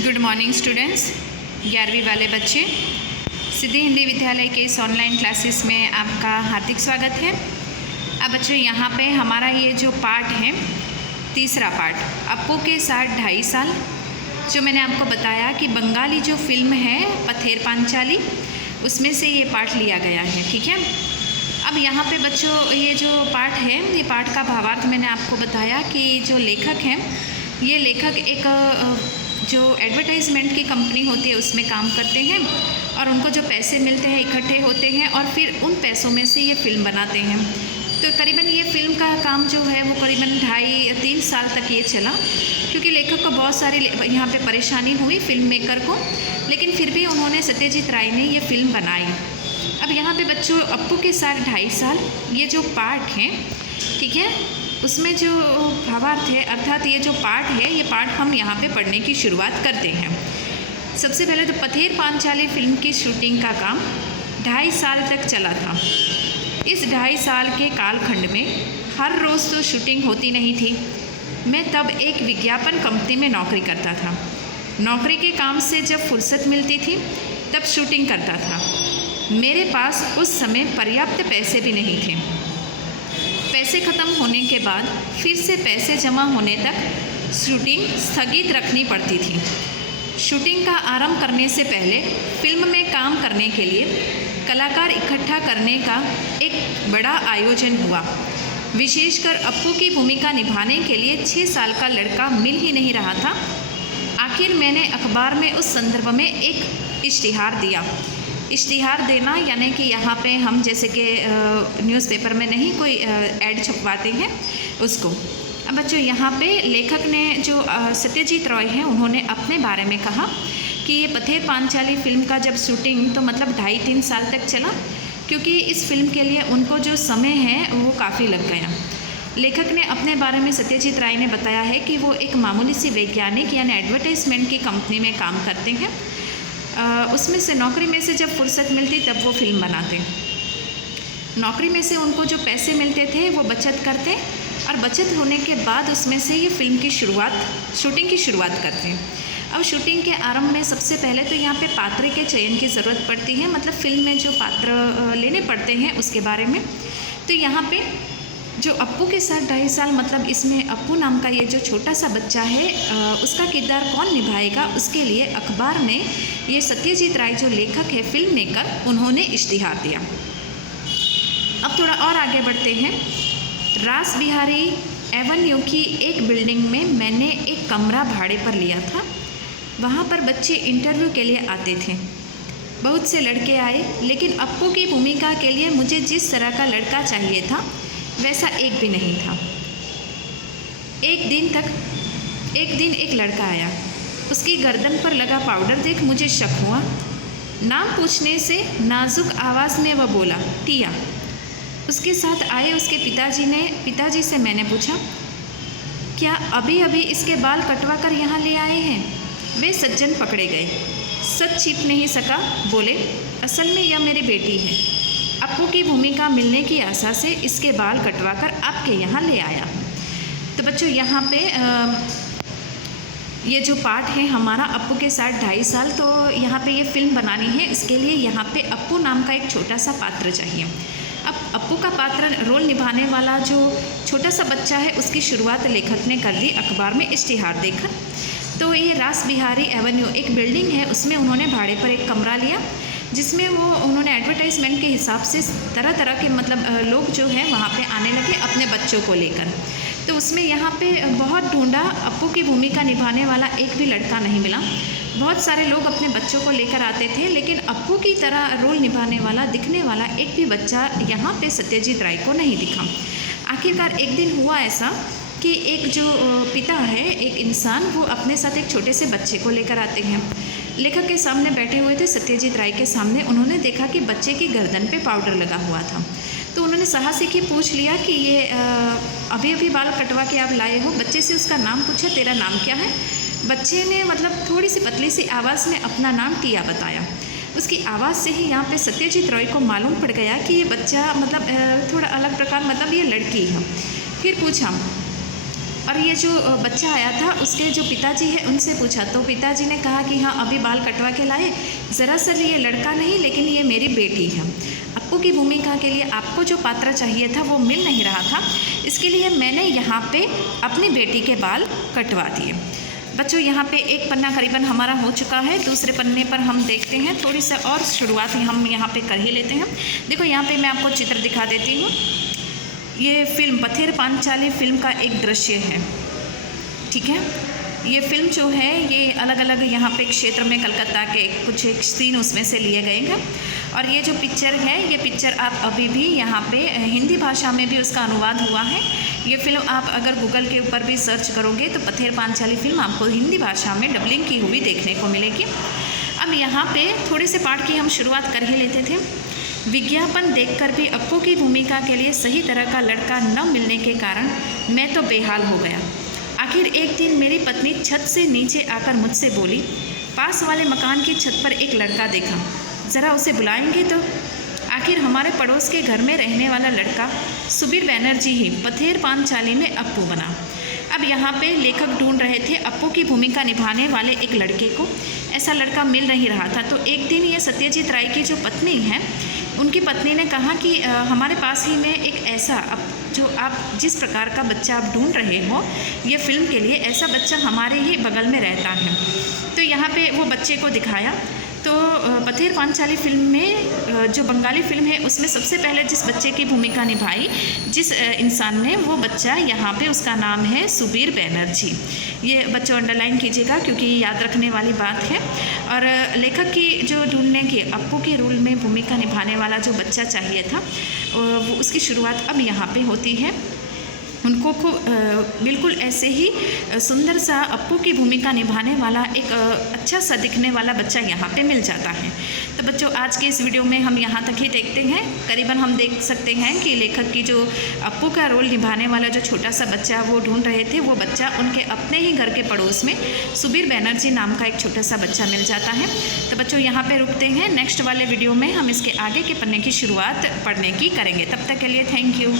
Good morning students, 11वीं वाले बच्चे। सिद्धि हिंदी विद्यालय के इस ऑनलाइन क्लासेस में आपका हार्दिक स्वागत है। अब बच्चों यहाँ पे हमारा ये जो पार्ट है, तीसरा पार्ट, अप्पू के साथ 2.5 साल, जो मैंने आपको बताया कि बंगाली जो फिल्म है पथेर पांचाली, उसमें से ये पार्ट लिया गया है। ठीक है। अब यहाँ पे बच्चों ये जो पार्ट है, ये पार्ट का भावार्थ मैंने आपको बताया कि जो लेखक हैं, ये लेखक एक जो एडवर्टाइजमेंट की कंपनी होती है उसमें काम करते हैं और उनको जो पैसे मिलते हैं इकट्ठे होते हैं और फिर उन पैसों में से ये फ़िल्म बनाते हैं। तो करीबन ये फ़िल्म का काम जो है वो करीबन 2.5 या 3 साल तक ये चला, क्योंकि लेखक को बहुत सारी यहाँ पे परेशानी हुई फिल्म मेकर को, लेकिन फिर भी उन्होंने सत्यजीत राय ने ये फ़िल्म बनाई। अब यहाँ पे बच्चों अप्पू के साथ 2.5 साल, ये जो पार्ट है, ठीक है, उसमें जो भावार्थ है, अर्थात ये जो पार्ट है, ये पार्ट हम यहाँ पे पढ़ने की शुरुआत करते हैं। सबसे पहले तो पथेर पांचाली फिल्म की शूटिंग का काम 2.5 साल तक चला था। इस 2.5 साल के कालखंड में हर रोज़ तो शूटिंग होती नहीं थी। मैं तब एक विज्ञापन कंपनी में नौकरी करता था। नौकरी के काम से जब फुर्सत मिलती थी तब शूटिंग करता था। मेरे पास उस समय पर्याप्त पैसे भी नहीं थे। पैसे ख़त्म होने के बाद फिर से पैसे जमा होने तक शूटिंग स्थगित रखनी पड़ती थी। शूटिंग का आरंभ करने से पहले फिल्म में काम करने के लिए कलाकार इकट्ठा करने का एक बड़ा आयोजन हुआ। विशेषकर अप्पू की भूमिका निभाने के लिए 6 साल का लड़का मिल ही नहीं रहा था। आखिर मैंने अखबार में उस संदर्भ में एक इश्तिहार दिया। इश्तिहार देना यानी कि यहाँ पे हम जैसे कि न्यूज़पेपर में नहीं कोई ऐड छपवाते हैं उसको। अब बच्चों यहाँ पे लेखक ने जो सत्यजीत रॉय हैं, उन्होंने अपने बारे में कहा कि ये पथेर पांचाली फिल्म का जब शूटिंग तो मतलब 2.5-3 साल तक चला, क्योंकि इस फिल्म के लिए उनको जो समय है वो काफ़ी लग गया। लेखक ने अपने बारे में सत्यजीत राय ने बताया है कि वो एक मामूली सी वैज्ञानिक यानी एडवर्टाइजमेंट की कंपनी में काम करते हैं। उसमें से नौकरी में से जब फुर्सत मिलती तब वो फिल्म बनाते। नौकरी में से उनको जो पैसे मिलते थे वो बचत करते और बचत होने के बाद उसमें से ये फिल्म की शूटिंग की शुरुआत करते हैं। अब शूटिंग के आरंभ में सबसे पहले तो यहाँ पे पात्र के चयन की ज़रूरत पड़ती है, मतलब फिल्म में जो पात्र लेने पड़ते हैं उसके बारे में। तो यहाँ पे जो अप्पू के साथ 2.5 साल, मतलब इसमें अप्पू नाम का ये जो छोटा सा बच्चा है, उसका किरदार कौन निभाएगा, उसके लिए अखबार में ये सत्यजीत राय जो लेखक है, फिल्म मेकर, उन्होंने इश्तिहार दिया। अब थोड़ा और आगे बढ़ते हैं। रास बिहारी एवेन्यू की एक बिल्डिंग में मैंने एक कमरा भाड़े पर लिया था। वहाँ पर बच्चे इंटरव्यू के लिए आते थे। बहुत से लड़के आए, लेकिन अप्पू की भूमिका के लिए मुझे जिस तरह का लड़का चाहिए था वैसा एक भी नहीं था। एक दिन एक लड़का आया। उसकी गर्दन पर लगा पाउडर देख मुझे शक हुआ। नाम पूछने से नाजुक आवाज़ में वह बोला, टिया। उसके साथ आए उसके पिताजी से मैंने पूछा, क्या अभी अभी इसके बाल कटवा कर यहाँ ले आए हैं? वे सज्जन पकड़े गए। सच छिप नहीं सका, बोले, असल में यह मेरी बेटी है। अप्पू की भूमिका मिलने की आशा से इसके बाल कटवाकर आपके यहाँ ले आया। तो बच्चों यहाँ पे ये जो पार्ट है हमारा अप्पू के साथ 2.5 साल, तो यहाँ पे ये फिल्म बनानी है, इसके लिए यहाँ पे अप्पू नाम का एक छोटा सा पात्र चाहिए। अब अप्पू का पात्र रोल निभाने वाला जो छोटा सा बच्चा है, उसकी शुरुआत लेखक ने कर दी अखबार में इश्तिहार देकर। तो ये रास बिहारी एवेन्यू एक बिल्डिंग है, उसमें उन्होंने भाड़े पर एक कमरा लिया, जिसमें उन्होंने एडवर्टाइजमेंट के हिसाब से तरह तरह के मतलब लोग जो हैं वहाँ पे आने लगे अपने बच्चों को लेकर। तो उसमें यहाँ पे बहुत ढूंढा, अप्पू की भूमिका निभाने वाला एक भी लड़का नहीं मिला। बहुत सारे लोग अपने बच्चों को लेकर आते थे, लेकिन अप्पू की तरह रोल निभाने वाला, दिखने वाला एक भी बच्चा यहाँ पे सत्यजीत राय को नहीं दिखा। आखिरकार एक दिन हुआ ऐसा कि एक जो पिता है, एक इंसान, वो अपने साथ एक छोटे से बच्चे को लेकर आते हैं। लेखक के सामने बैठे हुए थे, सत्यजीत राय के सामने। उन्होंने देखा कि बच्चे की गर्दन पे पाउडर लगा हुआ था। तो उन्होंने साहसिक पूछ लिया कि ये अभी अभी बाल कटवा के आप लाए हो? बच्चे से उसका नाम पूछा, तेरा नाम क्या है? बच्चे ने मतलब थोड़ी सी पतली सी आवाज़ में अपना नाम टिया बताया। उसकी आवाज़ से ही यहाँ पे सत्यजीत रॉय को मालूम पड़ गया कि ये बच्चा मतलब थोड़ा अलग प्रकार, मतलब ये लड़की है। फिर पूछा, और ये जो बच्चा आया था उसके जो पिताजी है उनसे पूछा तो पिताजी ने कहा कि हाँ अभी बाल कटवा के लाए, दरअसल ये लड़का नहीं लेकिन ये मेरी बेटी है। अप्पू की भूमिका के लिए आपको जो पात्र चाहिए था वो मिल नहीं रहा था, इसके लिए मैंने यहाँ पे अपनी बेटी के बाल कटवा दिए। बच्चों यहाँ पे एक पन्ना करीबन हमारा हो चुका है, दूसरे पन्ने पर हम देखते हैं, थोड़ी सा और शुरुआत हम यहाँ पे कर ही लेते हैं। देखो यहाँ पे मैं आपको चित्र दिखा देती हूँ। ये फिल्म पथेर पांचाली फिल्म का एक दृश्य है, ठीक है। ये फिल्म जो है ये अलग अलग यहाँ पे क्षेत्र में कलकत्ता के कुछ एक सीन उसमें से लिए गए हैं। और ये जो पिक्चर है ये पिक्चर आप अभी भी यहाँ पे हिंदी भाषा में भी उसका अनुवाद हुआ है। ये फिल्म आप अगर गूगल के ऊपर भी सर्च करोगे तो पथेर पांचाली फिल्म आपको हिंदी भाषा में डबलिंग की हुई देखने को मिलेगी। अब यहाँ पे थोड़े से पार्ट की हम शुरुआत कर ही लेते थे। विज्ञापन देखकर भी अप्पू की भूमिका के लिए सही तरह का लड़का न मिलने के कारण मैं तो बेहाल हो गया। आखिर एक दिन मेरी पत्नी छत से नीचे आकर मुझसे बोली, पास वाले मकान की छत पर एक लड़का देखा, ज़रा उसे बुलाएंगे तो। आखिर हमारे पड़ोस के घर में रहने वाला लड़का सुबीर बनर्जी ही पथेर पांचाली में अप्पू बना। अब यहाँ पे लेखक ढूंढ रहे थे अप्पू की भूमिका निभाने वाले एक लड़के को, ऐसा लड़का मिल नहीं रहा था। तो एक दिन ये सत्यजीत राय की जो पत्नी है उनकी पत्नी ने कहा कि हमारे पास ही में एक ऐसा जो आप जिस प्रकार का बच्चा आप ढूंढ रहे हो ये फिल्म के लिए, ऐसा बच्चा हमारे ही बगल में रहता है। तो यहाँ पे वो बच्चे को दिखाया। तो पथेर पांचाली फिल्म में जो बंगाली फिल्म है उसमें सबसे पहले जिस बच्चे की भूमिका निभाई जिस इंसान ने, वो बच्चा यहाँ पे उसका नाम है सुबीर बनर्जी। ये बच्चों अंडरलाइन कीजिएगा क्योंकि याद रखने वाली बात है। और लेखक की जो ढूंढने की अप्पू के रोल में भूमिका निभाने वाला जो बच्चा चाहिए था वो उसकी शुरुआत अब यहाँ पे होती है। उनको बिल्कुल ऐसे ही सुंदर सा अप्पू की भूमिका निभाने वाला एक अच्छा सा दिखने वाला बच्चा यहाँ पे मिल जाता है। तो बच्चों आज के इस वीडियो में हम यहाँ तक ही देखते हैं। करीबन हम देख सकते हैं कि लेखक की जो अप्पू का रोल निभाने वाला जो छोटा सा बच्चा वो ढूंढ रहे थे, वो बच्चा उनके अपने ही घर के पड़ोस में सुबीर बनर्जी नाम का एक छोटा सा बच्चा मिल जाता है। तो बच्चों यहाँ पर रुकते हैं, नेक्स्ट वाले वीडियो में हम इसके आगे के पन्ने की शुरुआत पढ़ने की करेंगे। तब तक के लिए थैंक यू।